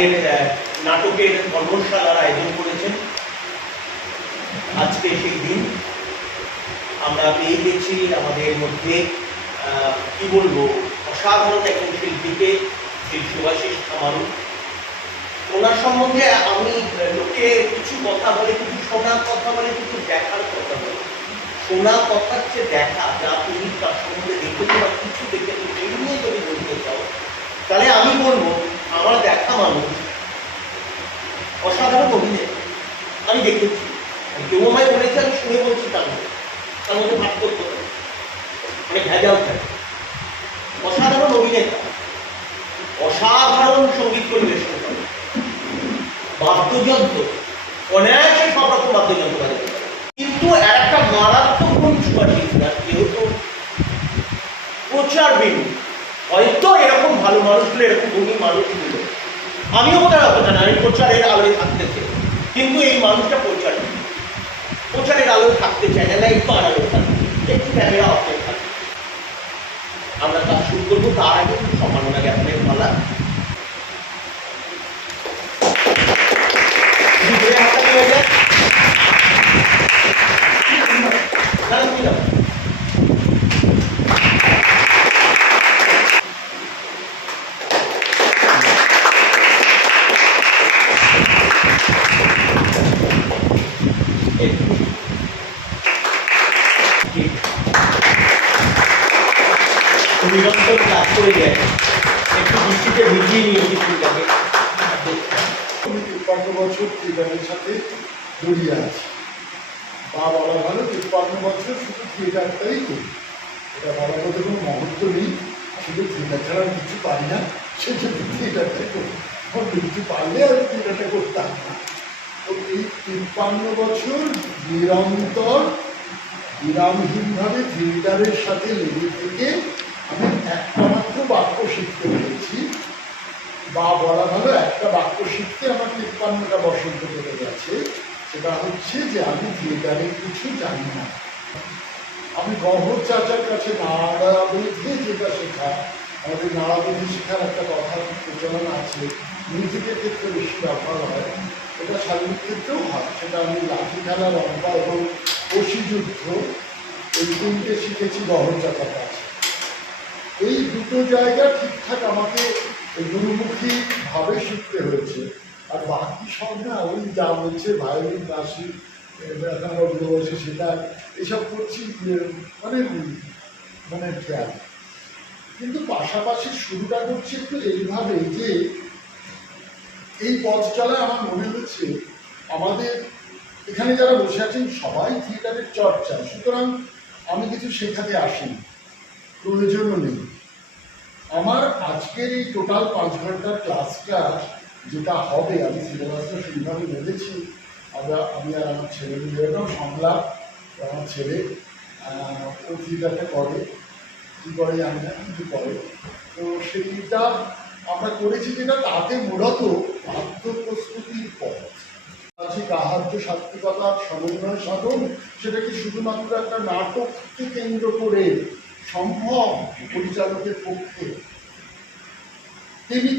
আমাদের নাটকের কর্মশালার আয়োজন করেছেন। আজকে সেই দিন আমরা পেয়ে গেছি আমাদের মধ্যে কি বলবো, অসাধারণ একজন শিল্পীকে, শ্রী শুভাশিস কামারু। ওনার সম্বন্ধে আমি লোকে কিছু কথা বলে, কিছু শোনার কথা বলে, কিছু দেখার কথা বলে। শোনার কথার চেয়ে দেখা, যা তুমি তার সম্বন্ধে দেখেছো বা কিছু দেখেছো সেই নিয়ে যদি বলতে চাও, তাহলে আমি বলবো আমার দেখা মানুষ অসাধারণ অভিনেতা। আমি দেখেছি, কেউ আমায় বলেছে, আমি শুনে বলছি, তার মধ্যে পার্থক্য থাকে, অনেক ভেজাল থাকে। অসাধারণ অভিনেতা, অসাধারণ সঙ্গীত পরিবেশন করে, বাদ্যযন্ত্র অনায়াসে সব রকম বাদ্যযন্ত্র বাজাতে পারে। কিন্তু একটা মারাত্মক গুণ শুভাশিস দাস, যেহেতু প্রচার বিনু, হয়তো এরকম ভালো মানুষগুলো, এরকম গুণী মানুষগুলো আমিও বোধহয় অতটা না, আমি প্রচারের আলোয় থাকতে চাই, কিন্তু এই মানুষটা প্রচারের আলোয় থাকতে চায় না, একটু আড়ালে থাকে, একটু ক্যামেরা অফে থাকে। আমরা কাজ শুরু করবো, তার আগে সম্মাননা জ্ঞাপনের পালা। নিরন্তর কাজ করে যায়, একটু বৃষ্টিতে ভিজিয়ে নিয়েছি ফুলটাকে। আমি 53 বছর থিয়েটারের সাথে জড়িয়ে আছি, বা বলা ভালো 53 বছর শুধু থিয়েটারটাই করি। এটা বলার মধ্যে কোনো মহত্ব নেই, শুধু থিয়েটার ছাড়া আমি কিছু পারি না, সেজন্য থিয়েটারটাই করি। আমার কিছু পারলে আমি থিয়েটারটা করতাম না। তো এই 53 বছর নিরন্তর বিরামহীনভাবে থিয়েটারের সাথে লেগে থেকে আমি একটা মাত্র বাক্য শিখতে পেরেছি, বা বলা ভালো একটা বাক্য শিখতে আমার 53টা বসন্ত কেটে গেছে। সেটা হচ্ছে যে আমি থিয়েটারের কিছু জানি না। আমি গহর চাচার কাছে নাড়া বেঁধে যেটা শেখা, আমাদের নাড়া বেঁধে শেখার একটা কথা প্রচলন আছে, মিউজিকের ক্ষেত্রে বেশি ব্যবহার হয়, এটা শারীরিক ক্ষেত্রেও হয়। সেটা আমি লাঠি খেলা, লম্বা এবং বশিযুদ্ধ, এই তিনটে শিখেছি গহর চাচার কাছে। এই দুটো জায়গা ঠিকঠাক আমাকে গুরুমুখীভাবে শিখতে হয়েছে। আর বাকি সব না, ওই যা বলছে ভায়োলিন, বাঁশি, এখন বুড়ো বয়সে সেটা এসব করছি মানে খেয়াল। কিন্তু পাশাপাশি শুরুটা করছি একটু এইভাবে যে এই পথ চলায় আমার মনে হচ্ছে আমাদের এখানে যারা বসে আছেন সবাই থিয়েটারের চর্চা, সুতরাং আমি কিছু শেখাতে আসিনি, প্রয়োজনও নেই। আমার আজকের এই টোটাল 5 ঘন্টার ক্লাসটা যেটা হবে, আমি সিলেবাসটা সেইভাবে ভেবেছি। আমি আর আমার ছেলে মিলে সংলাপ, আমার ছেলে ও থিয়েটারটা করে, কী করে জানি না, কিন্তু করে। তো সেইটা আমরা করেছি, যেটা তাতে মূলত বাদ্য প্রস্তুতির পথ আছে, আহার্য সাত্বিকতার সমন্বয় সাধন। সেটা কি শুধুমাত্র একটা নাটককে কেন্দ্র করে সম্ভব পরিচালকের পক্ষে? তিনি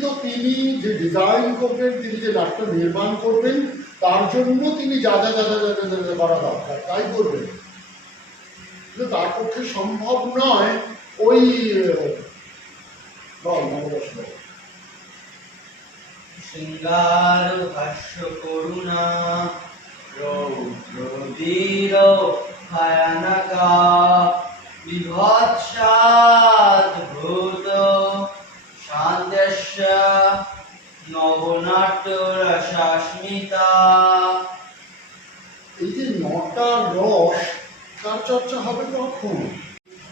যে ডিজাইন করবেন, তিনি যে নাট্য নির্মাণ করবেন, তার জন্য তিনি যা যা যা যা যা যা করা দরকার তাই করবেন। কিন্তু তার পক্ষে সম্ভব নয় ওই সিঙ্গার ভাষ্য করুণা রৌদ্রবীর ভয়ানকা বিভৎসাদ্ভূত শান্তেশ্য নবনাট্য রসাস্মিতা। এই যে 9টা রস, তার চর্চা হবে কখন?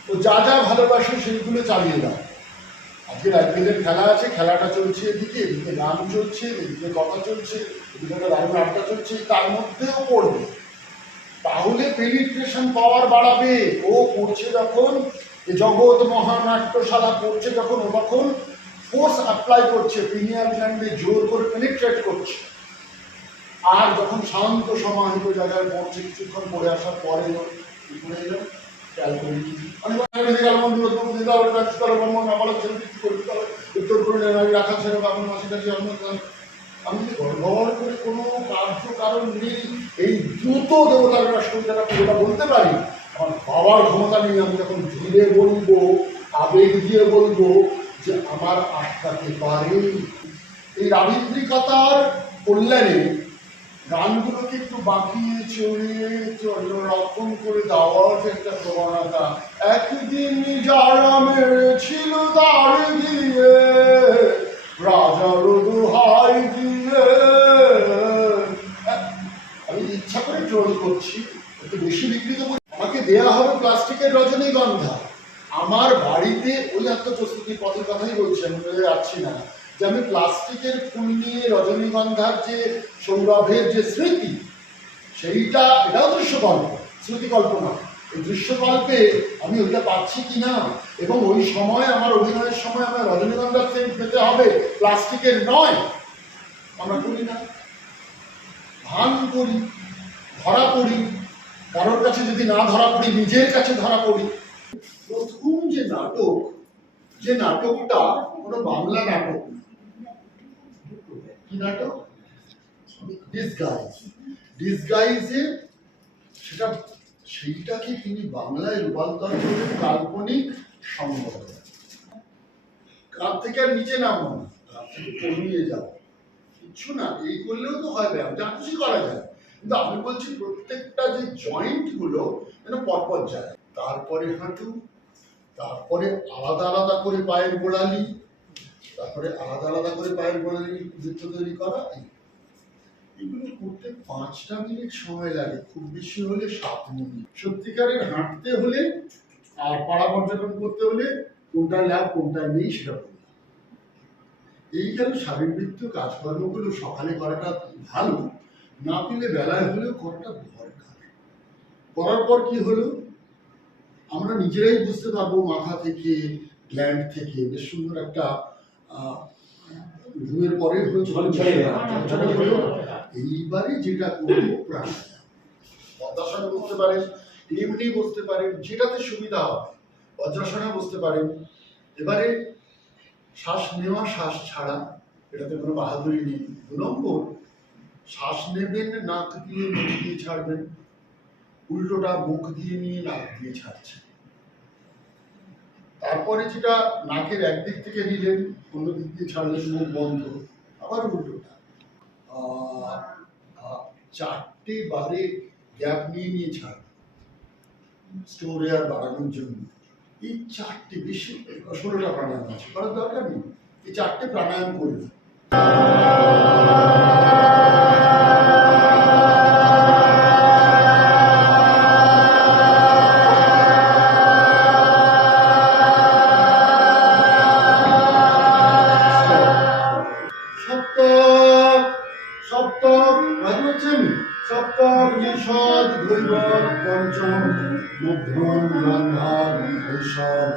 তো যা যা ভালোবাসে সেইগুলো চালিয়ে দাও। আজকে রাজনীতির খেলা আছে, খেলাটা চলছে এদিকে, এদিকে গান চলছে, এদিকে কথা চলছে, এদিকে দারুণ আড্ডা চলছে, তার মধ্যেও পড়বে। তাহলে পেনিট্রেশন পাওয়ার বাড়াবে। ও করছে যখন, জগৎ মহানাট্যশালা করছে যখন, ও তখন ফোর্স অ্যাপ্লাই করছে, পিনিয়াল গ্ল্যান্ডে জোর করে পেনিট্রেট করছে। আর যখন শান্ত সমাহিত জায়গায় পড়ছে, কিছুক্ষণ পড়ে আসার পরে পড়ে এলো ক্যালকুলেটি উত্তর করে রাখা ছেড়ে বাবুর মাসি কাছে আমি যে গড়গড় করে কোনো কার্যকারণ নেই এই দ্রুত দেবতার রাষ্ট্রটা পুরোটা বলতে পারি। আমার বাবার ক্ষমতা নেই, আমি যখন ধীরে বলবো, আবেগ দিয়ে বলবো যে আমার আটকাতে পারে। এই রাবীন্দ্রিকতার কল্যাণে গানগুলোকে একটু বাঁকিয়ে চড়িয়ে রক্ষণ করে দেওয়ার যে একটা প্রবণতা। একদিন যারা মেরেছিল দাঁড় দিয়ে রাজার দোহাই দিয়ে, আমি ইচ্ছা করে ট্রোল করছি, একটু বেশি বিক্রি তো আমাকে দেয়া হবে প্লাস্টিকের রজনীগন্ধা। আমার বাড়িতে ওই আত্মপ্রস্তুতির পথের কথাই বলছি, আমি বলে যাচ্ছি না যে আমি প্লাস্টিকের ফুল নিয়ে রজনীগন্ধার যে সৌরভের যে স্মৃতি, সেইটা এটাও দৃশ্যকল্প, স্মৃতিকল্পনা। এই দৃশ্যকল্পে আমি ওইটা পাচ্ছি কি না, এবং ওই সময় আমার অভিনয়ের সময় আমার রজনীগন্ধার সেন্ট পেতে হবে, প্লাস্টিকের নয়। আমরা করি না, ভান করি, ধরা পড়ি, কারোর কাছে যদি না ধরা পড়ি নিজের কাছে ধরা পড়ি। প্রথম যে নাটক, যে নাটকটা কোনো বাংলা নাটক, কি নাটক? ডিসগাইজ। ডিসগাইজে সেইটাকে তিনি বাংলায় রূপান্তর করলেন কাল্পনিক সংবাদ। কার থেকে আর নিচে নামো না, কার থেকে কমিয়ে যাও, কিচ্ছু না, এই করলেও তো হয় ব্যায়াম, যা খুশি করা যায়। কিন্তু আমি বলছি প্রত্যেকটা যে জয়েন্ট গুলো যেন পরপর যায়, তারপরে হাঁটু, তারপরে আলাদা আলাদা করে পায়ের গোড়ালি, তারপরে আলাদা আলাদা করে পায়ের গোড়ালি বৃত্ত তৈরি করা। এগুলো করতে 5টা মিনিট সময় লাগে, খুব বেশি হলে 7 মিনিট। সত্যিকারের হাঁটতে হলে আর পাড়া পর্যটন করতে হলে কোনটায় লাভ কোনটায় নেই সেটা বললাম। এই গেল শারীরবৃত্ত কাজকর্মগুলো সকালে করাটা ভালো, না পেলে বেলায় হলেও করাটা দরকার। করার পর কি হলো, আমরা নিজেরাই বুঝতে পারবো মাথা থেকে, গ্ল্যান্ড থেকে বেশ সুন্দর একটা ঘুমের পরে হলো। এইবারে যেটা করবো প্রাণায়াম, পদ্মাসনে বসতে পারেন, এমনি বসতে পারেন, যেটাতে সুবিধা হবে, বজ্রাসনে বসতে পারেন। এবারে শ্বাস নেওয়া শ্বাস ছাড়া, এটাতে কোনো বাহাদুরি নেই। 2 নম্বর, শ্বাস নেবেন নাক দিয়ে, মুখ দিয়ে ছাড়বেন, উল্টোটা মুখ দিয়ে নিয়ে নাক দিয়ে ছাড়ছেন। তারপরে যেটা নাকের একদিক থেকে নিলেন, অন্য দিক দিয়ে ছাড়লেন, মুখ বন্ধ, আবার উল্টোটা। 4টে বারে গ্যাপ নিয়ে নিয়ে ছাড়বেন, স্টোর এয়ার বাড়ানোর জন্য। এই 4টে, বেশি 16টা প্রাণায়াম আছে, করার দরকার নেই, এই 4টে প্রাণায়াম করবেন। সপ্তম নিষদ ধৈবত পঞ্চম মধ্যম গান্ধার ঋষভ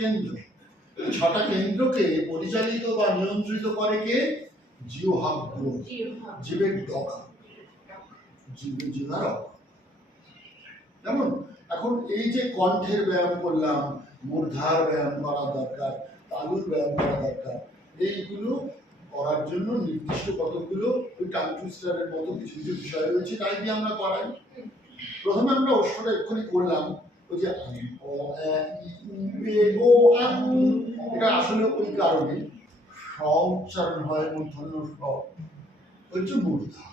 কেন্দ্র। 6টা কেন্দ্রকে পরিচালিত বা নিয়ন্ত্রিত করে কে? জিহ্বাগ্র, জীবের ডগা, জিহ্বার। যেমন এখন এই যে কণ্ঠের ব্যায়াম করলাম, মূর্ধার ব্যায়াম করা দরকার, তালুর ব্যায়াম করা দরকার। এইগুলো করার জন্য নির্দিষ্ট কতগুলো ওই টাং টুইস্টারের মতো কিছু কিছু বিষয় রয়েছে, তাই দিয়ে আমরা করাই। প্রথমে আমরা ওষ্ঠটা এক্ষুনি করলাম, ওই যে এটা আসলে ওই কারণে স উচ্চারণ হয়, মূর্ধন্য স হচ্ছে মূর্ধা।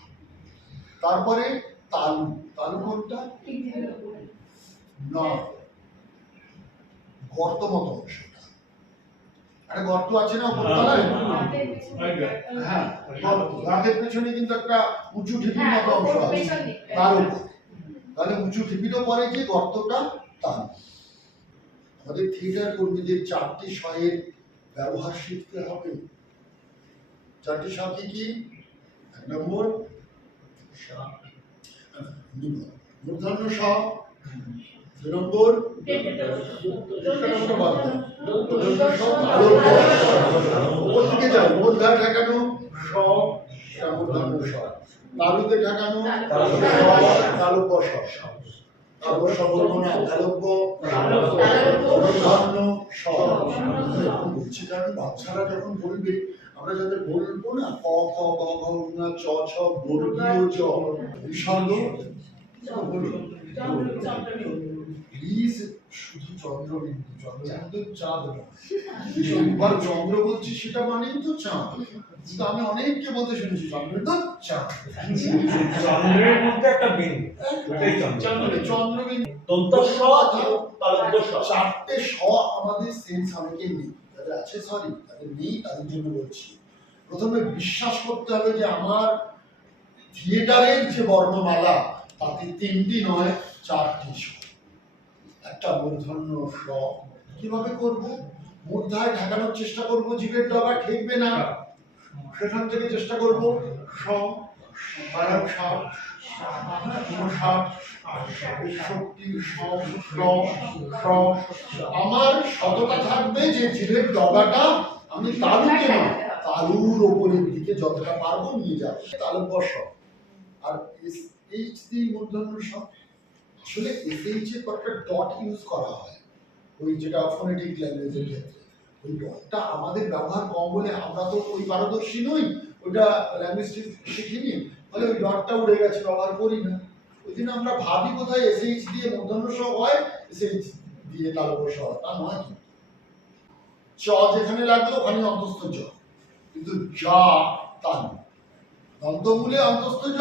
তারপরে তালু, তালু কোনটা? না, গর্ত মতো অংশটা, একটা গর্ত আছে না উপরতলায়, হ্যাঁ গাছের পেছনে কিন্তু একটা উঁচু ঢিপির মতো অংশ আছে তার উপর, তাহলে উঁচু ঢিপিরও পরে যে গর্তটা তার। আমাদের থিয়েটার কর্মীদের 4টি স্বয়ের ব্যবহার শিখতে হবে। 4টি স্ব কি কি? 1 নম্বর মূর্ধন্য স্ব, 2 নম্বর উপর থেকে যায় মূর্ধায় ঠেকানো স্ব, মূর্ধন্য স্ব, তালুতে ঠেকানো তালব্য স্ব, তারপর সবর্ণ তালব্য মূর্ধন্য স্ব। বলছি কারণ বাচ্চারা যখন বলবে, আমরা যাদের বলবো না ক খ গ ঘ ঙ চ ছ বর্গীয় জ বিসর্গ, প্লিজ শুধু চন্দ্রবিন্দু, চন্দ্রবিন্দু চাঁদ না, একবার চন্দ্র বলছি সেটা মানেই তো চাঁদ, কিন্তু আমি অনেককে বলতে শুনেছি চন্দ্রবিন্দু চাঁদ, চন্দ্রের মধ্যে একটা বিন্দু, ওটাই চন্দ্র। চন্দ্রবিন্দু দন্ত স, তালব্য স। 4টে স আমাদের সেন্স অনেকের নেই, তাদের আছে সরি, তাদের নেই, তাদের জন্য বলছি। প্রথমে বিশ্বাস করতে হবে যে আমার থিয়েটারের যে বর্ণমালা তাতে 3টি নয় 4টি স। একটা মূর্ধন্য স কিভাবে করব? মূর্ধায় ঠেকানোর চেষ্টা করব, জিভের ডগা ঠেকবে না, সেখান থেকে চেষ্টা করব স, বারাম ষাট, 59, 60, আমার সততা থাকবে যে জিভের ডগাটা আমি তালুতে না, তালুর ওপরের দিকে যতটা পারবো নিয়ে যাব, তালব্য স। আর এইচ দিয়ে মূর্ধন্য স, আসলে এসএইচ এর পর একটা ডট ইউজ করা হয়, ওই যেটা ফোনেটিক ল্যাঙ্গুয়েজের ক্ষেত্রে। ওই ডটটা আমাদের ব্যবহার কম বলে আমরা তো ওই পারদর্শী নই, ওইটা ল্যাঙ্গুয়েজ শিখিনি, ফলে ওই ডটটা উড়ে গেছে, ব্যবহার করি না। ওই জন্য আমরা ভাবি কোথায় এসএইচ দিয়ে মূর্ধন্য স হয়, এসএইচ দিয়ে তালব্য স হয়, তা নয়। চ যেখানে লাগলো ওখানে অন্তস্থ জ, কিন্তু যা তা নয়, দন্তমূলে অন্তস্থ জ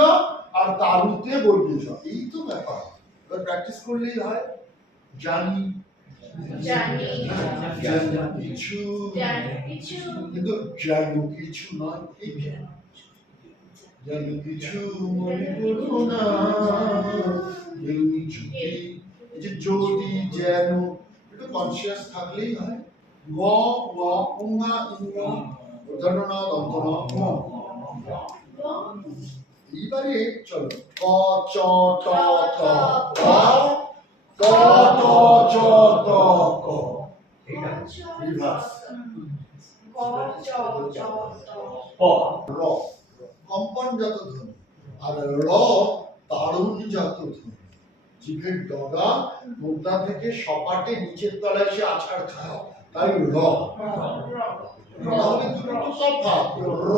আর তালুতে বর্গীয় জ, এই তো ব্যাপার। এবার প্র্যাকটিস করলেই হয়। জানি কিছু, কিন্তু জানো কিছু নয়, জানো কিছু মনে করো না, এমনি যদি, এই যে যদি যেন একটু কনসিয়াস থাকলেই হয়। গ গ উঙা ইঙা মূর্ধন্য ন দন্ত ন ম। এইবারে চলো ক চ ট ত ক, ক ট চ ত ক, রিভার্স। প, র কম্পনজাত ধ্বনি, আর র তাড়নজাত ধ্বনি। জিভের ডগা মুদ্রা থেকে সপাটে নিচের তলায় এসে আছাড় খায়, তাই র। তাহলে দুটো তো তফাৎ, র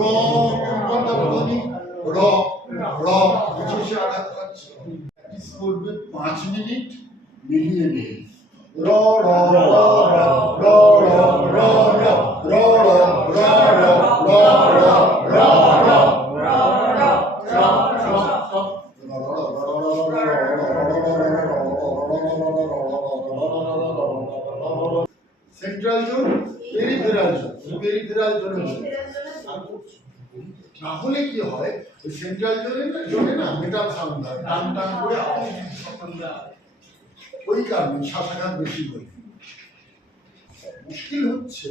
কম্পনজাত ধ্বনি, র র নিচে এসে আঘাত খাচ্ছে। প্র্যাকটিস করবে 5 মিনিট মিলিয়ে নিয়ে। র র র র র র র র র র র র central zone, peripheral zone, peripheral জোনে না হলে কি হয়, ওই সেন্ট্রাল জোনে না মেটাল সাউন্ড হয়, টান টান করে আওয়াজ, ওই কারণে শ্বাসাঘাত বেশি হয়। মুশকিল হচ্ছে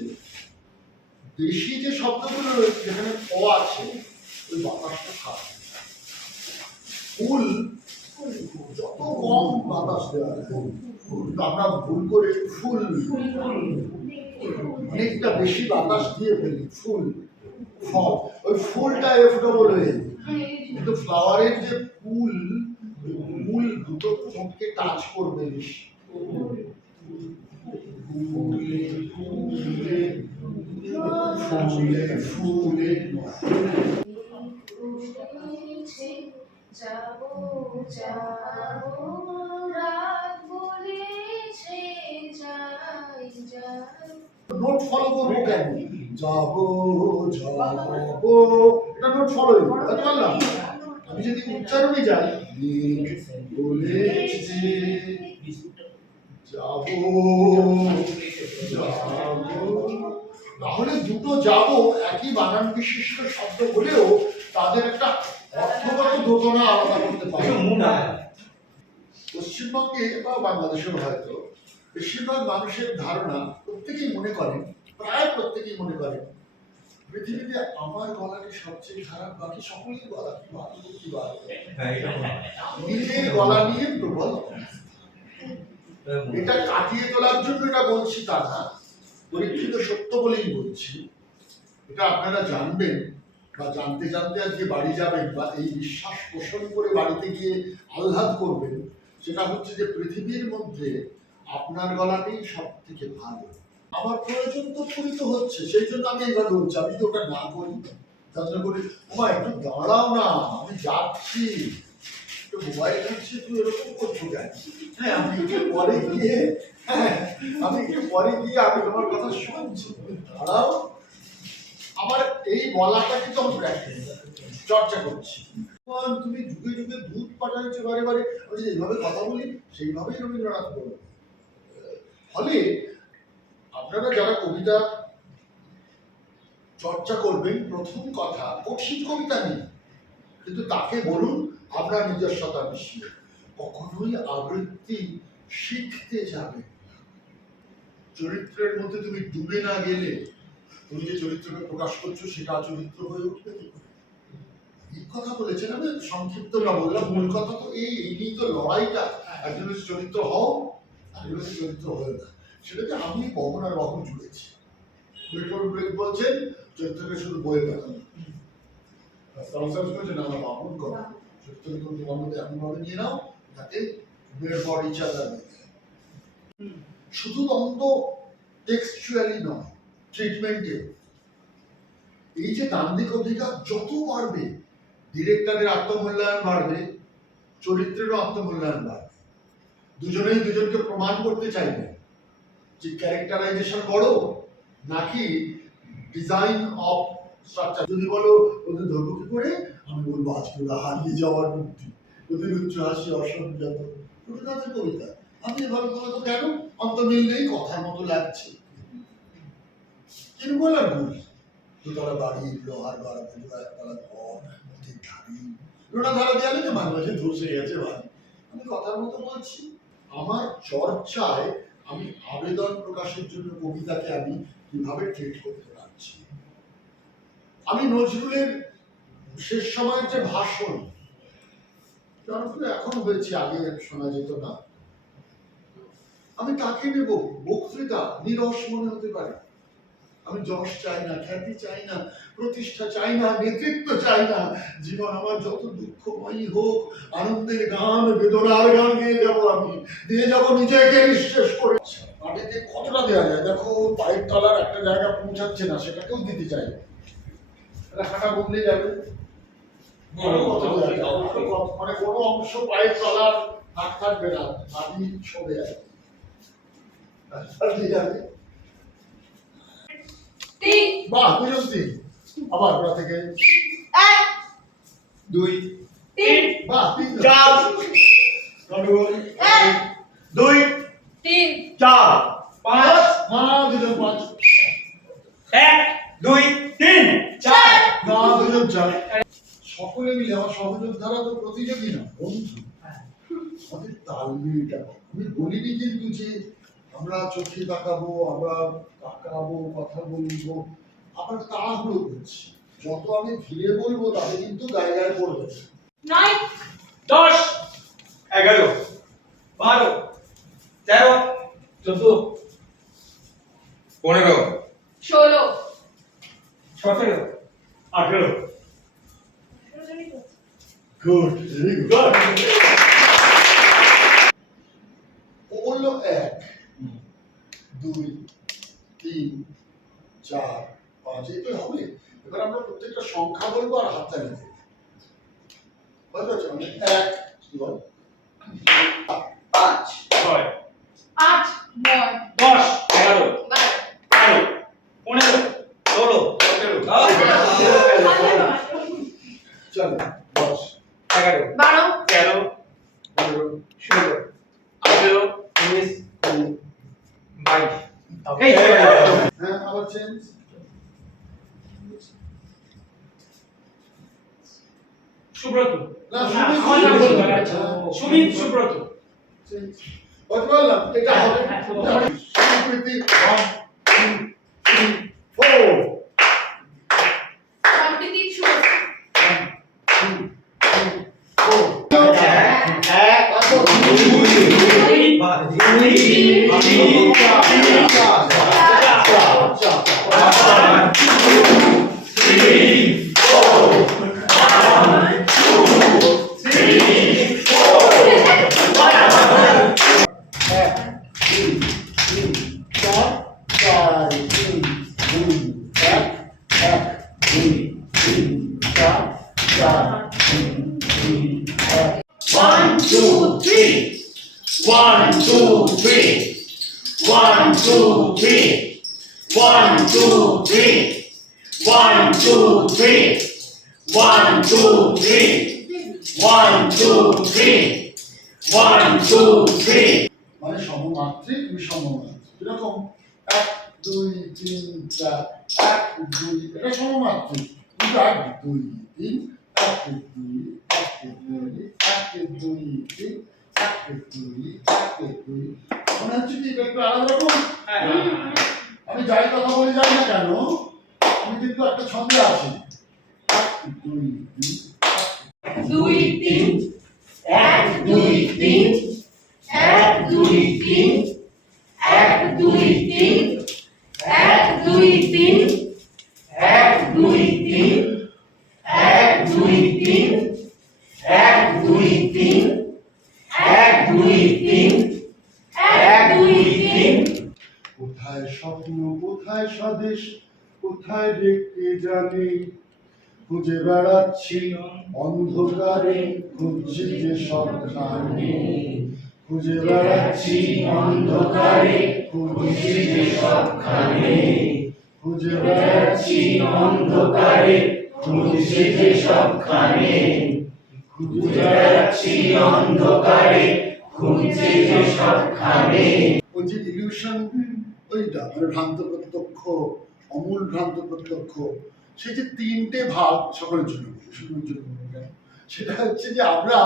দেশি যে শব্দগুলো রয়েছে যেখানে ক আছে, ওই বাতাসটা খারাপ। ফুল যত কম বাতাস দেওয়া যায়, আমরা ভুল করে ফুল অনেকটা বেশি বাতাস দিয়ে ফেলি, ফুল ফল, ওই ফুলটা এফ ডবল হয়ে, কিন্তু ফ্লাওয়ারের যে ফুল, মূল দুটো ঠোঁটকে টাচ করবে বেশি। ফুলে ফুলে ফুলে ফুলে যাবো যাবো রাত বলেছে যাই যাই। নোট ফলো করবো কেন? যাবো যাবো, এটা নোট ফলো করতে পারলাম। আমি যদি উচ্চারণে যাই, বলেছে যাবো তাহলে দুটো যাবো একই বানান বিশিষ্ট শব্দ হলেও তাদের একটা অর্থগত দোতনা আলাদা করতে পারে। পশ্চিমবঙ্গে বা বাংলাদেশেও হয়তো বেশিরভাগ মানুষের ধারণা, প্রত্যেকেই মনে করেন, প্রায় প্রত্যেকেই মনে করেন পৃথিবীতে আমার গলাটি সবচেয়ে খারাপ, বাকি সকলের গলা কি ভালো কি ভালো। নিজের গলা নিয়ে প্রবল। এটা কাটিয়ে তোলার জন্য এটা বলছি তা না, পরীক্ষিত সত্য বলেই বলছি। এটা আপনারা জানবেন বা জানতে জানতে আজকে বাড়ি যাবেন বা এই বিশ্বাস পোষণ করে বাড়িতে গিয়ে আহ্লাদ করবেন, সেটা হচ্ছে যে পৃথিবীর মধ্যে আপনার গলাটাই সব থেকে ভালো। আমার প্রয়োজন তো পূরিত হচ্ছে, সেই জন্য আমি এইভাবে বলছি। আমি তো ওটা না করি, যাত্রা করি, ওমা একটু দাঁড়াও না, আমি যাচ্ছি, একটু মোবাইল ঘাটছি, তুই এরকম করছো কেন? হ্যাঁ, আমি একটু পরে গিয়ে আমি তোমার কথা শুনছি, দাঁড়াও। আমার এই বলাটা কিন্তু আমি প্র্যাকটিস চর্চা করছি। তুমি যুগে যুগে দুধ পাঠাচ্ছ বারে বারে, আমি যদি এইভাবে কথা বলি সেইভাবেই রবীন্দ্রনাথ বলবেন। ফলে আপনারা যারা কবিতা চর্চা করবেন, প্রথম কথা কঠিন কবিতা নেই, কিন্তু তাকে বলুন আপনার নিজস্বতা মিশিয়ে। কখনোই আবৃত্তি শিখতে যাবে, চরিত্রের মধ্যে তুমি ডুবে না গেলে তুমি যে চরিত্রকে প্রকাশ করছো সেটা চরিত্র হয়ে উঠবে কি করে? এই কথা বলেছেন। আমি সংক্ষিপ্ত না বললাম, মূল কথা তো এই নিয়েই তো লড়াইটা। একজন হচ্ছে চরিত্র হও, আরেকজন হচ্ছে চরিত্র হয়ে না। সেটাকে আমি বহন আর বহন জুড়েছি। বলছেন চরিত্রকে শুধু বয়ে বেড়ানো, আমরা বাহন করো, চরিত্রকে তুমি তোমার মধ্যে এমনভাবে নিয়ে নাও যাতে মেয়ের পর ইচ্ছা যাবে। শুধু দ্বন্দ্ব টেক্সচুয়ালি নয়, ট্রিটমেন্টে এই যে ডান দিক অধিকার যত বাড়বে, ডিরেক্টরের আত্মমূল্যায়ন বাড়বে, চরিত্রেরও আত্মমূল্যায়ন বাড়বে। দুজনেই দুজনকে প্রমাণ করতে চাইবে যে ক্যারেক্টারাইজেশন বড় নাকি ডিজাইন অফ স্ট্রাকচার। যদি বলো ওদের ধরবো কি করে, আমি বলবো আজকে ওরা হারিয়ে যাওয়ার মুক্তি, ওদের উচ্চ হাসি অসংযত, রবীন্দ্রনাথের কবিতা। আমি এভাবে বলবো কেন, অন্তমিল নেই, কথার মতো লাগছে, কিন্তু বলার ভুল। দুতলা বাড়ি, লোহার বাড়া, একতলা ঘর, নদীর ধারি, লোনা ধারা দেওয়ালে যে মাঝে মাঝে ধসে গেছে বাড়ি। আমি কথার মতো বলছি। আমার চর্চায় আমি আবেদন প্রকাশের জন্য কবিতাকে আমি কিভাবে ট্রিট করতে পারছি। আমি নজরুলের শেষ সময়ের যে ভাষণ, জনপ্রিয় এখন হয়েছে, আগে শোনা যেত না, আমি তাকে নেব। বক্তৃতা নিরস মনে হতে পারে, আমি যশ চাই না, খ্যাতি চাই না, প্রতিষ্ঠা চাই না, নেতৃত্ব চাই না। জীবন আমার যত দুঃখময়ী হোক, আনন্দের গান, বেদনার গান গেয়ে যাবো, আমি দিয়ে যাবো নিজেকে নিঃশেষ করে। মাটিতে কতটা দেওয়া যায় দেখো, পায়ের তলার একটা জায়গা পৌঁছাচ্ছে না, সেটাকেও দিতে চাই, হাঁটা বদলে যাবে। মানে কোনো অংশ পায়ের তলার হাত থাকবে না, মাটি সরে যাবে। বাহ, দুজন তিন, আবার ওরা থেকে 1 2 3 বাহ, তিন 4 1 2 3 4 5 না, দুজন পাঁচ, 1 2 3 4 না, দুজন চার। সকলে মিলে আমার সহযোদ্ধারা তো প্রতিযোগী না, বন্ধু। আমাদের তালমিলটা আমি বলিনি কিন্তু যে আমরা চোখে তাকাবো, আমরা তাকাবো, কথা বলবো, আমরা তাড়াহুড়ো করছি। যত আমি ধীরে বলবো তাতে কিন্তু গায়ে গায়ে পড়বে। 9 10 11 12 13 14 15 16 17 18 গুড, ভেরি গুড। ও বললো 1 2 3 4 5, এই তো হবে। এবার আমরা প্রত্যেকটা সংখ্যা বলবো আর হাত তালি দেবো, বুঝতে পারছো? মানে 1 কি বল, 5 6 8 9 10 11 12 15 16 17 চলো 10 11 12 13 15 16 18 19 20 বাইশ। এই যে, হ্যাঁ আবার চেঞ্জ। সুব্রত না না, সুমিত আমার নাম সুব্রত। বলতে পারছি। সুমিত সুব্রত চেঞ্জ। বলতে পারলাম এটা হবে হ্যাঁ, সুপ্রীতি 1 2 3 4 সম্প্রীতি শুভ 1 2 3 4 এক, তারপর One, two, three. One, two, three. One, two, three. One, two, three. One, two, three. One, two, three. One, two, three. One, two, three. মানে সমমাত্রিক বিষমমাত্রিক এরকম 1 2 3 4 1 2 এটা সমমাত্রিক কিন্তু 1 2 3 1 2 1 2 1 2 3 1 2 1 2 মনে হচ্ছে কি এটা একটু আলাদা রকম। আমি যাই কথা বলে যাই না কেন আমি কিন্তু একটা ছন্দে আছি 1 2 3 দুই তিন এক দুই তিন এক দুই তিন এক দুই তিন এক দুই তিন এক দুই তিন এক দুই তিন এক দুই তিন এক দুই তিন এক দুই তিন কোথায় স্বপ্ন কোথায় স্বদেশ কোথায় দেখতে জানি খুঁজে বেড়াচ্ছি অন্ধকারে খুঁজছি যে সবখানে খুঁজে বেড়াচ্ছি অন্ধকারে খুঁজছি যে সবখানে খুঁজে বেড়াচ্ছি অন্ধকারে খুঁজছি যে সবখানে খুঁজে বেড়াচ্ছি অন্ধকারে খুঁজছি যে সবখানে। ওই যে ইলিউশন ওইটা মানে ভ্রান্ত প্রত্যক্ষ অমূল ভ্রান্ত প্রত্যক্ষ সেই যে তিনটে ভাগ সকলের জন্য শুধুর জন্য সেটা হচ্ছে যে আমরা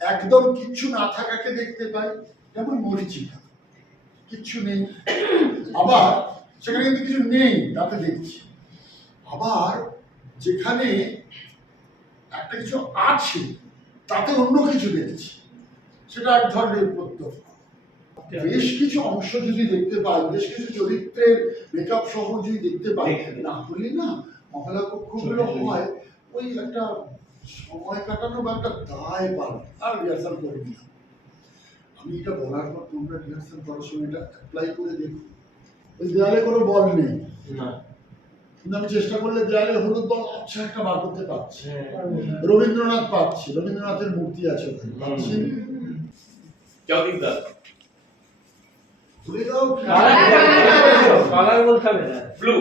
একদম কিচ্ছু না থাকাকে দেখতে পাই যেমন মরিচিকা কিচ্ছু নেই আবার সেখানে কিন্তু কিছু নেই তাতে দেখছি আবার যেখানে একটা কিছু আছে তাতে অন্য কিছু দেখছি সেটা এক ধরনের প্রত্যক্ষ। বেশ কিছু অংশ যদি দেখতে পাই বেশ কিছু চরিত্রের মেকআপ সহ যদি দেখতে পাই না হলে না মহলা কক্ষগুলো হয় ওই একটা সময় কাটানো বা একটা দায় পারে আর রিহার্সাল করবি না। আমি এটা বলার পর তোমরা রিহার্সাল করার সময় এটা অ্যাপ্লাই করে দেখো। ওই দেয়ালে কোনো বল নেই কিন্তু আমি চেষ্টা করলে দেয়ালে হলুদ বল আচ্ছা একটা বার করতে পারছি রবীন্দ্রনাথ পাচ্ছি রবীন্দ্রনাথের মূর্তি আছে ওখানে পাচ্ছি জগদীপ দাস ভুলে যাও কি? কালার বলতে হবে না। Blue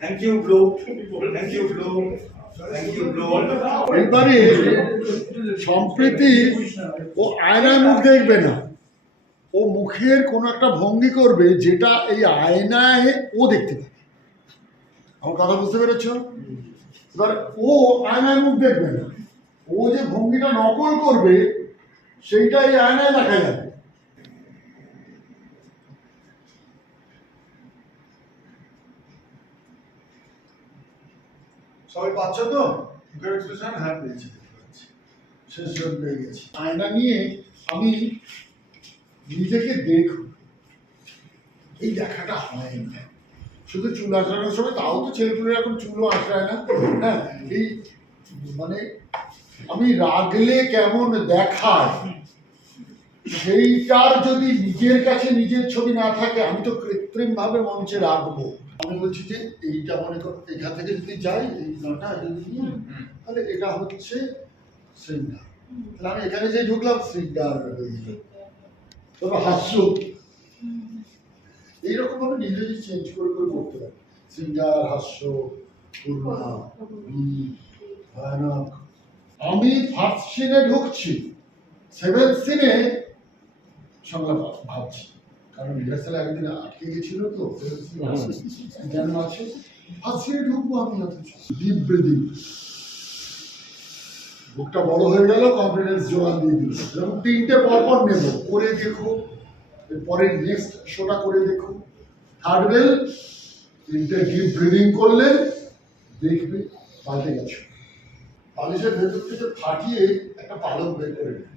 thank you blue thank you blue thank you blue এবারে সম্প্রীতি ও আয়নায় মুখ দেখবে না ও মুখের কোনো একটা ভঙ্গি করবে যেটা এই আয়নায় ও দেখতে পাবে। আমার কথা বুঝতে পেরেছ? এবার ও আয়নায় মুখ দেখবে না ও যে ভঙ্গিটা নকল করবে সেইটা এই আয়নায় দেখা যাবে। সবাই পাচ্ছ তো মুখের এক্সপ্রেশন হ্যাঁ পেয়েছি শেষ জন পেয়ে গেছি। আয়না নিয়ে আমি নিজেকে দেখব এই দেখাটা হয় না শুধু চুল আঁচড়ানোর সময় তাও তো ছেলেপুলের এখন চুলও আঁচড়ায় না হ্যাঁ এই মানে আমি রাগলে কেমন দেখায় সেইটার যদি নিজের কাছে নিজের ছবি না থাকে আমি তো কৃত্রিম ভাবে মঞ্চে রাখবো। আমি বলছি যে এইটা মনে করো এখান থেকে যদি যাই এই গানটা যদি নিই তাহলে এটা হচ্ছে শৃঙ্গার তাহলে আমি এখানে যে ঢুকলাম শৃঙ্গার তবে হাস্য এইরকম ভাবে নিজে নিজে চেঞ্জ করে করে করতে পারি শৃঙ্গার হাস্য করুণা ভয়ানক। আমি ফার্স্ট সিনে ঢুকছি 7th সিনে সংলাপ ভাবছি কারণ রিহার্সালে একদিন আটকে গেছিল তো জ্ঞান আছে ফাঁসিয়ে ঢুকবো আমি অথচ ডিপ ব্রিদিং বুকটা বড় হয়ে গেল কনফিডেন্স জোগান দিয়ে দিল এবং 3টে পরপর নেব করে দেখো পরের নেক্সট শোটা করে দেখো থার্ড বেল 3টে ডিপ ব্রিদিং করলে দেখবে পাল্টে গেছো বালিশের ভেতর থেকে ফাটিয়ে একটা পালক বের করে নেবে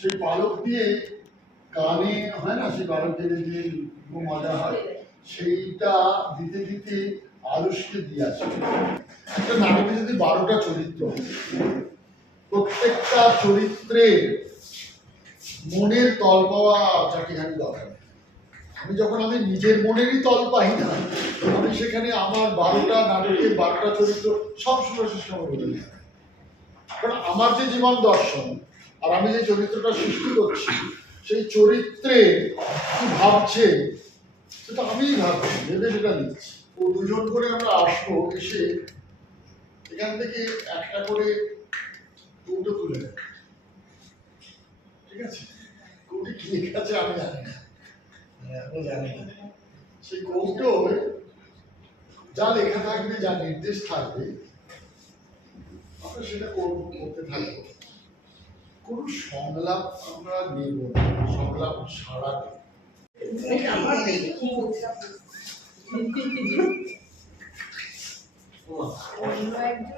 সেই পালক দিয়ে কানে হয় না সেই পালক দিয়ে যে মজা হয় সেইটা দিতে দিতে আলুষকে দিয়ে আসে একটা নাটকে যদি 12টা চরিত্র প্রত্যেকটা চরিত্রের মনের তল পাওয়া চারটিখানি দরকার আমি যখন আমি নিজের মনেরই তল পাই না আমি সেখানে আমার 12টা নাটকের 12টা চরিত্র সব সুরশিষ্ট বলে দিই কারণ আমার যে জীবন দর্শন আর আমি যে চরিত্রটা সৃষ্টি করছি সেই চরিত্রে কি ভাবছে সেটা আমিই ভাবছি ভেবে সেটা দিচ্ছি ও দুজন করে আমরা আসবো এসে এখান থেকে একটা করে কৌটো তুলে নেব ঠিক আছে কৌটি কি লেখা আছে আমি জানি না আমি জানি না সেই কৌটো যা লেখা থাকবে যা নির্দেশ থাকবে আমরা সেটা করতে থাকবো কোনো সংলাপ আমরা নেব না সংলাপ ছাড়া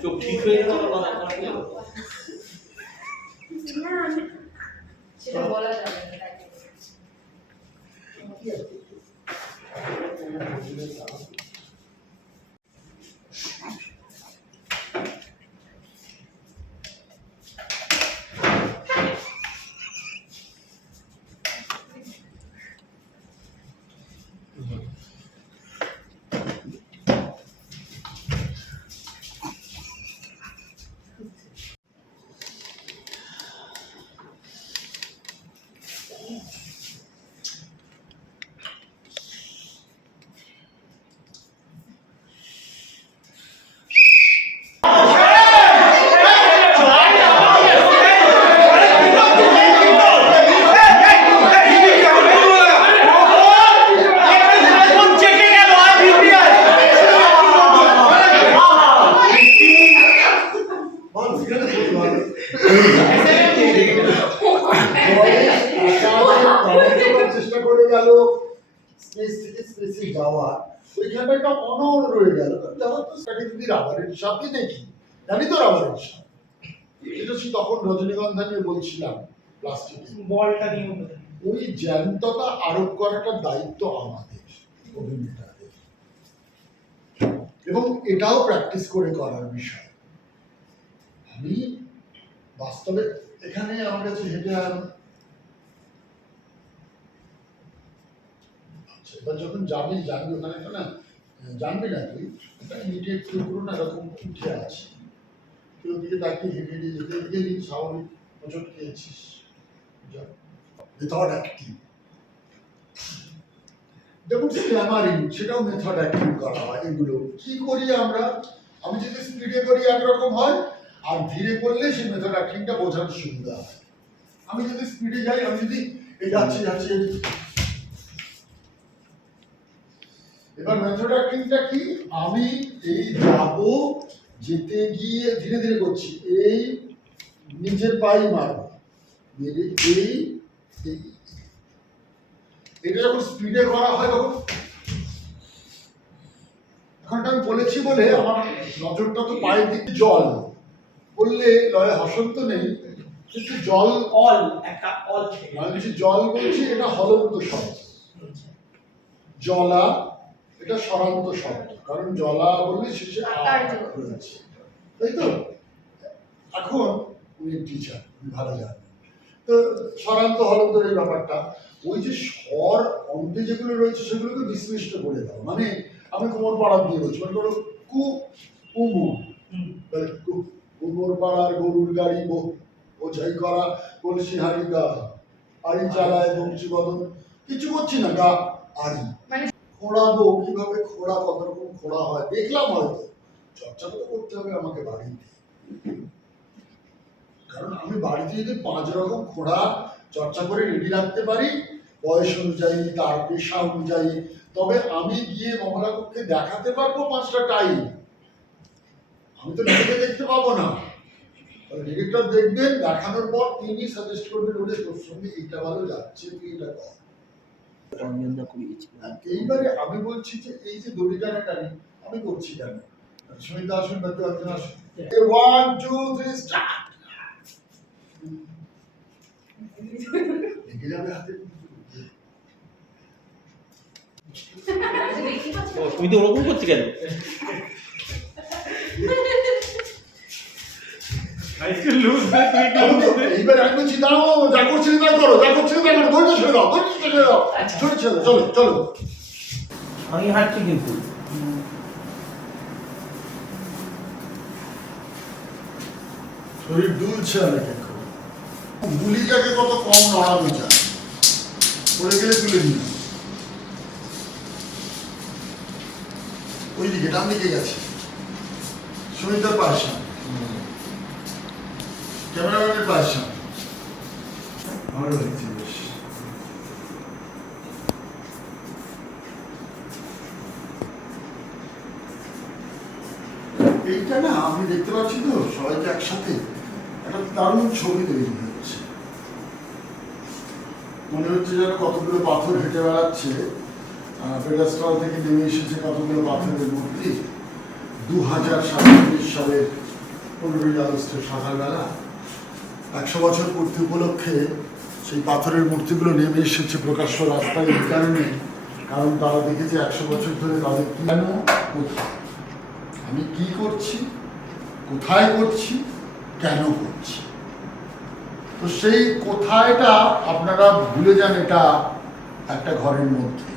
চোখ ঠিক হয়ে গেল বাবা সেটা বলা যাবে না চেষ্টা করে গেল স্পেস থেকে স্পেসে যাওয়া ওইখানটা একটা অনড় রয়ে গেল যেমন তো সেটাকে যদি রাবারের সাপই দেখি জানি তো রাবারের সাপ এটা তখন রজনীগন্ধা নিয়ে বলছিলাম প্লাস্টিকের বলটা নিয়ে ওই জ্যান্ততা আরোপ করাটা দায়িত্ব আমাদের অভিনেতাদের এবং এটাও প্র্যাকটিস করে করার বিষয় আমি বাস্তবে এখানে আমার কাছে হেঁটে এবার যখন জানবি ওখানে একটা না জানবি না তুই একটা ইমিডিয়েট টুকরো না এরকম উঠে আছে তুই ওদিকে তাকিয়ে হেঁটে হেঁটে যেতে গেলি স্বাভাবিক হোঁচট খেয়েছিস মেথড অ্যাক্টিং যেমন স্ল্যামারিং সেটাও মেথড অ্যাক্টিং করা হয় এগুলো কি করি আমরা আমি যদি স্পিডে করি একরকম হয় আর ধীরে করলে সেই মেথড অ্যাক্টিংটা বোঝার সুবিধা হয় আমি যদি স্পিডে যাই আমি যদি এই যাচ্ছি এবার মেথড অ্যাক্টিংটা কি আমি এই যাবো যেতে গিয়ে ধীরে ধীরে করছি এই নিজের পাই মারবো মেরে এই এটা যখন স্পিডে করা হয় তখন এখনটা আমি বলেছি বলে আমার নজরটা তো পায়ের দিকে জল বললে লয়ে হসন্ত নেই কিন্তু জল অল একটা অল আমি বলছি জল বলছি এটা হলন্ত শব্দ জলা এটা সরান্ত শব্দ কারণ জলা বললে শেষে রয়েছে তাই তো এখন উনি টিচার ভালো জানেন তো সরান্ত হলন্ত এই ব্যাপারটা ওই যে স্বর অন্তে যেগুলো রয়েছে সেগুলোকে বিশ্লিষ্ট করে দাও মানে আমি কোমর পাড়া দিয়ে বলছি মানে ধরো কুমু কোমর পাড়ার গরুর গাড়ি বোঝাই করা কলসি হাড়ি গা আড়ি চালায় বংশী বদন কিছু করছি না গা আড়ি খোঁড়াবো কিভাবে খোঁড়া কত রকম খোঁড়া হয় দেখলাম হয়তো চর্চাটা তো করতে হবে আমাকে বাড়িতে কারণ আমি বাড়িতে যদি 5 রকম খোঁড়া চর্চা করে রেডি রাখতে পারি বয়স অনুযায়ী, তার পেশা অনুযায়ী। তবে আমি গিয়ে মমলাপুরকে দেখাতে পারবো 5টা টাইম, আমি তো নিজেকে দেখতে পাবো না। ডিরেক্টর দেখবেন, দেখানোর পর তিনি সাজেস্ট করবেন ওদের তোর সঙ্গে এইটা ভালো যাচ্ছে, তুই এটা কর। এইবারে আমি বলছি যে এই যে দড়ি টানাটানি আমি করছি কেন, সুমিতা আসুন, বাচ্চা একজন আসুন। 1 2 3 স্টার্ট। লেগে যাবে হাতে। তুমি তো ওরকম করছি কেন? এইবার আমি বলছি দাঁড়াও, যা করছিলে তাই করো, যা করছিলে তাই করো, ধৈর্য ছেড়ে দাও, ধৈর্য ছেড়ে দাও, ধৈর্য ছেড়ে দাও, চলো চলো। আমি হাঁটছি কিন্তু। শরীর দুলছে অনেক এখন। গুলিটাকে কত কম নড়ানো যায়, পড়ে গেলে তুলে নিয়ে ওই দিকে ডান দিকে গেছে। সুমিতার পাশে, ক্যামেরাম্যানের পাশে। ভালো লাগছে বেশ। এইটা না আমি দেখতে পাচ্ছি তো সবাইকে একসাথে একটা দারুণ ছবি তৈরি হচ্ছে। মনে হচ্ছে যেন কতগুলো পাথর হেঁটে বেড়াচ্ছে, পেডাস্টল থেকে নেমে এসেছে কতগুলো পাথরের মূর্তি। 2047 সালের 15ই আগস্টের সকালবেলা 100 বছর পূর্তি উপলক্ষে সেই পাথরের মূর্তিগুলো নেমে এসেছে প্রকাশ্য রাস্তায়। এই কারণে, কারণ তারা দেখেছে 100 বছর ধরে তাদের কেন, কোথায়, আমি কি করছি, কোথায় করছি, কেন করছি। তো সেই কোথায়টা আপনারা ভুলে যান, এটা একটা ঘরের মধ্যে।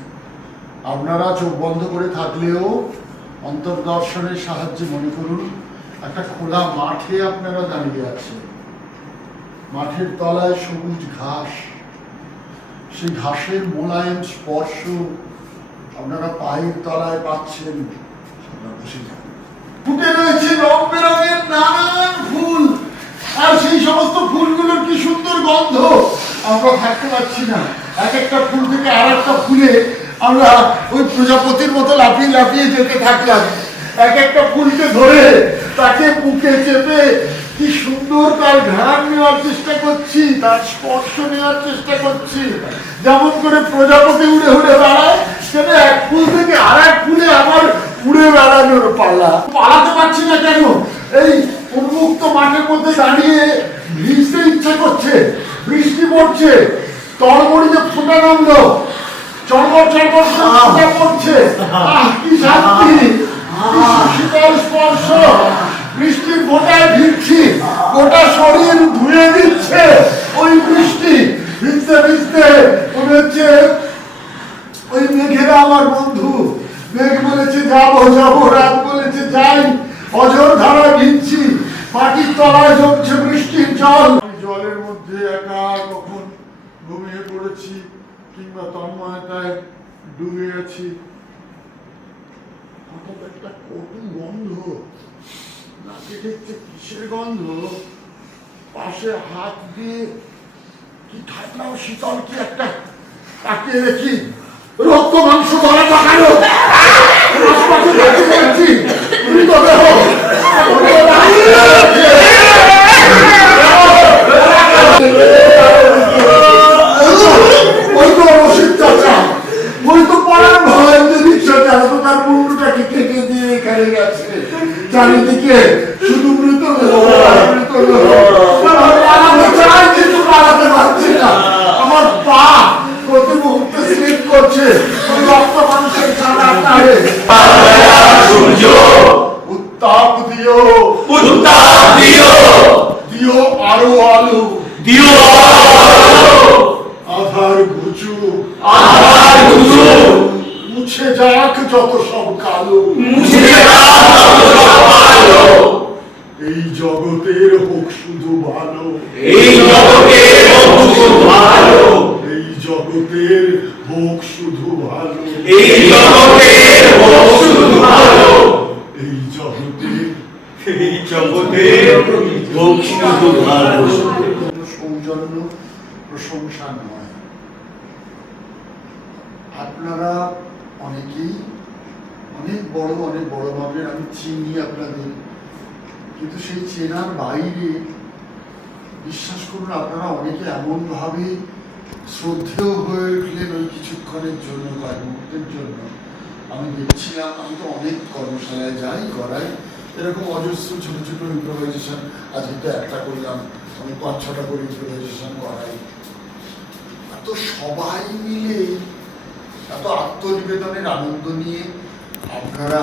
আপনারা চোখ বন্ধ করে থাকলেও অন্তর্দর্শনের সাহায্যে মনে করুন একটা খোলা মাঠে আপনারা দাঁড়িয়ে আছেন। মাঠের তলায় সবুজ ঘাস, সেই ঘাসের মোলায়েম স্পর্শ আপনারা পায়ের তলায় পাচ্ছেন। বসে যান। ফুটে রয়েছে রং বেরঙের নানান ফুল, আর সেই সমস্ত ফুলগুলোর কি সুন্দর গন্ধ, আমরা থাকতে পারছি না। এক একটা ফুল থেকে আর একটা ফুলে আমরা ওই প্রজাপতির মতো লাফিয়ে লাফিয়ে যেতে থাকলাম। এক একটা ফুলকে ধরে তাকে বুকে চেপে কি সুন্দর তার ঘ্রাণ নেওয়ার চেষ্টা করছি, তার স্পর্শ নেওয়ার চেষ্টা করছি। যেমন করে প্রজাপতি উড়ে উড়ে বেড়ায়, সেটা এক ফুল থেকে আর এক ফুলে আমার উড়ে বেড়ানোর পালা। পালাতে পারছি না কেন? এই উন্মুক্ত মাঠের মধ্যে দাঁড়িয়ে ভিজতে ইচ্ছা করছে, বৃষ্টি পড়ছে, তরমড়িতে ফোঁটা নামলো, চড়বড় চড়বড় ফোঁটা পড়ছে। কি শান্তি, কি শীতল স্পর্শ, বৃষ্টির ফোঁটায় ভিজছি, গোটা শরীর ধুয়ে দিচ্ছে ওই বৃষ্টি। ভিজতে ভিজতে মনে হচ্ছে ওই মেঘেরা আমার বন্ধু। মেঘ বলেছে যাবো যাবো, রাত বলেছে যাই, অঝোর ধারা ভিজছি, মাটির তলায় জমছে বৃষ্টির জল। জলের মধ্যে একা কখন ঘুমিয়ে পড়েছি কিংবা তন্ময়তায় ডুবে আছি। হঠাৎ একটা কটু গন্ধ, নাকে দেখছে কিসের গন্ধ, পাশে হাত দিয়ে কি ঠান্ডা ও শীতল কি একটা তাকিয়ে দেখি রক্ত মাংস ধরা পাকানো। আশপাশে দেখতে পাচ্ছি মৃতদেহ। ওই তো রশিদ চাচা, ওই তো পড়ার ভয় যে রিক্সা চালাতো, তার মুন্ডুটাকে কেটে দিয়ে এখানে গেছে। চারিদিকে শুধু মৃতদেহ, মৃতদেহ। পালাতে চাই কিন্তু পালাতে পারছি না। আমার পা প্রতি মুহূর্তে স্লিপ করছে ওই রক্ত মানুষের ছাড়া তারে। উত্তাপ দিও, উত্তাপ দিও, দিও আরো আলো, দিও আলো, আধার ঘুচু, আধার ঘুচু, মুছে যাক যত সব কালো, মুছে যাক যত সব কালো। এই জগতের হোক শুধু ভালো, এই জগতের হোক শুধু ভালো, এই জগতের হোক শুধু ভালো, এই জগতের হোক শুধু ভালো, এই জগতের এই জগতের হোক শুধু ভালো। সৌজন্য প্রশংসা নয়। আপনারা অনেকেই অনেক বড় মাপের, আমি চিনি আপনাদের, কিন্তু সেই চেনার বাইরে বিশ্বাস করুন আপনারা অনেকে এমন ভাবে শ্রদ্ধেয় হয়ে উঠলেন ওই কিছুক্ষণের জন্য, কয়েক মুহূর্তের জন্য। আমি দেখছিলাম, আমি তো অনেক কর্মশালায় যাই, করাই এরকম অজস্র ছোট ছোট ইম্প্রোভাইজেশন। আজকে তো একটা করলাম, আমি 5-6টা করে ইম্প্রোভাইজেশন করাই। এত সবাই মিলে এত আত্মনিবেদনের আনন্দ নিয়ে আপনারা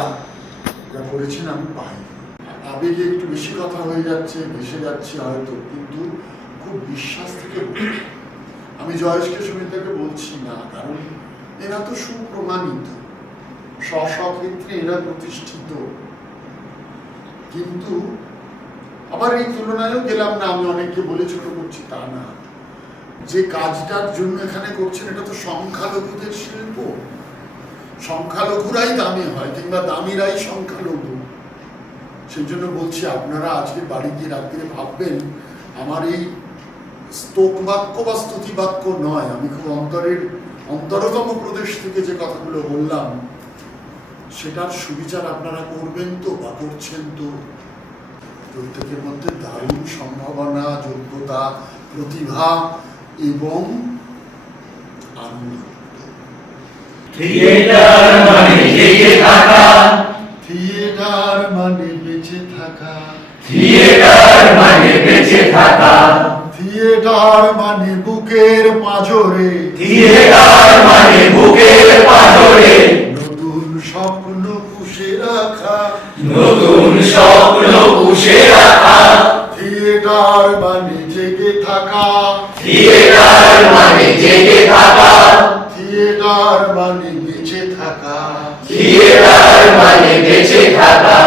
যা করেছেন আমি পাই। আবেগে একটু বেশি কথা হয়ে যাচ্ছে, ভেসে যাচ্ছে হয়তো, কিন্তু খুব বিশ্বাস থেকে বলছি। আমি জয়েশকে সুমিতাকে বলছি না, কারণ এরা তো সুপ্রমাণিত, স্বক্ষেত্রে এরা প্রতিষ্ঠিত। কিন্তু আবার এই তুলনায়ও গেলাম না, আমি অনেককে বলে ছোট করছি তা না। যে কাজটার জন্য এখানে করছেন এটা তো সংখ্যালঘুদের শিল্প। সংখ্যালঘুরাই দামি হয়, কিংবা দামিরাই সংখ্যালঘু। সেই জন্য বলছি আপনারা আজকে বাড়ি গিয়ে রাত্রে ভাববেন, আমার এই স্তোক বাক্য বা স্তুতি বাক্য নয়, আমি খুব অন্তরতম প্রদেশ থেকে যে কথাগুলো বললাম সেটার সুবিচার আপনারা করবেন তো, বা করছেন তো। প্রত্যেকের মধ্যে দারুণ সম্ভাবনা, যোগ্যতা, প্রতিভা এবং আনন্দ। থিয়েটার মানে জেগে থাকা, থিয়েটার মানে বেঁচে থাকা, থিয়েটার মানে বেঁচে থাকা, থিয়েটার মানে বুকের পাঁজরে, থিয়েটার মানে বুকের পাঁজরে নতুন স্বপ্ন পুষে রাখা, নতুন স্বপ্ন পুষে রাখা, থিয়েটার মানে জেগে থাকা, থিয়েটার মানে জেগে থাকা, থিয়েটার মানে বেঁচে থাকা, থিয়েটার মানে বেঁচে থাকা,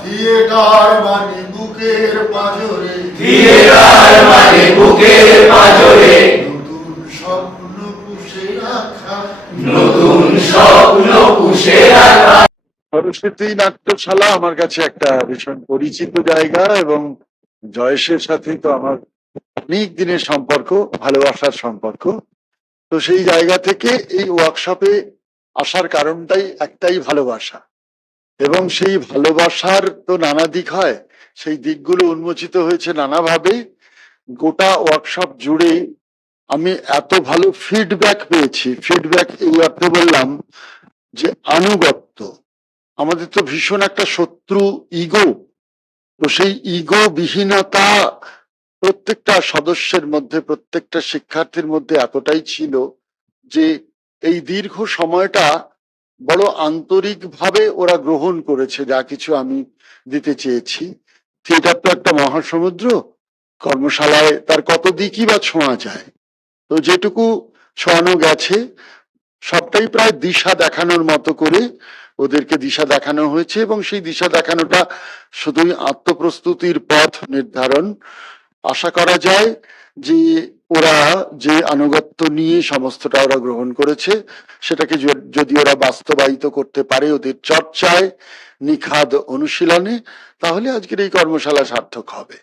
থিয়েটার মানে বুকের পাঁজরে, থিয়েটার মানে বুকের পাঁজরে নতুন স্বপ্ন পুষে রাখা, নতুন স্বপ্ন পুষে রাখা। সরস্বতী নাট্যশালা আমার কাছে একটা ভীষণ পরিচিত জায়গা, এবং জয়েশের সাথে তো আমার অনেক দিনের সম্পর্ক, ভালোবাসার সম্পর্ক। তো সেই জায়গা থেকে এই ওয়ার্কশপে আসার কারণটাই একটাই, ভালোবাসা। এবং সেই ভালোবাসার তো নানা দিক হয়, সেই দিকগুলো উন্মোচিত হয়েছে নানাভাবে। গোটা ওয়ার্কশপ জুড়ে আমি এত ভালো ফিডব্যাক পেয়েছি। ফিডব্যাক এই অর্থে বললাম যে আনুগত্য। আমাদের তো ভীষণ একটা শত্রু ইগো, তো সেই ইগো বিহীনতা প্রত্যেকটা সদস্যের মধ্যে, প্রত্যেকটা শিক্ষার্থীর মধ্যে এতটাই ছিল যে এই দীর্ঘ সময়টা বড় আন্তরিকভাবে ওরা গ্রহণ করেছে যা কিছু আমি দিতে চেয়েছি। থিয়েটার তো একটা মহাসমুদ্র, কর্মশালায় তার কত দিকই বা ছোঁয়া যায়। তো যেটুকু ছোঁয়ানো গেছে সবটাই প্রায় দিশা দেখানোর মতো করে ওদেরকে দিশা দেখানো হয়েছে, এবং সেই দিশা দেখানোটা শুধুই আত্মপ্রস্তুতির পথ নির্ধারণ। আশা করা যায় যে ওরা যে আনুগত্য নিয়ে সমস্তটা ওরা গ্রহণ করেছে, সেটাকে যদি ওরা বাস্তবায়িত করতে পারে ওদের চর্চায়, নিখাদ অনুশীলনে, তাহলে আজকের এই কর্মশালা সার্থক হবে।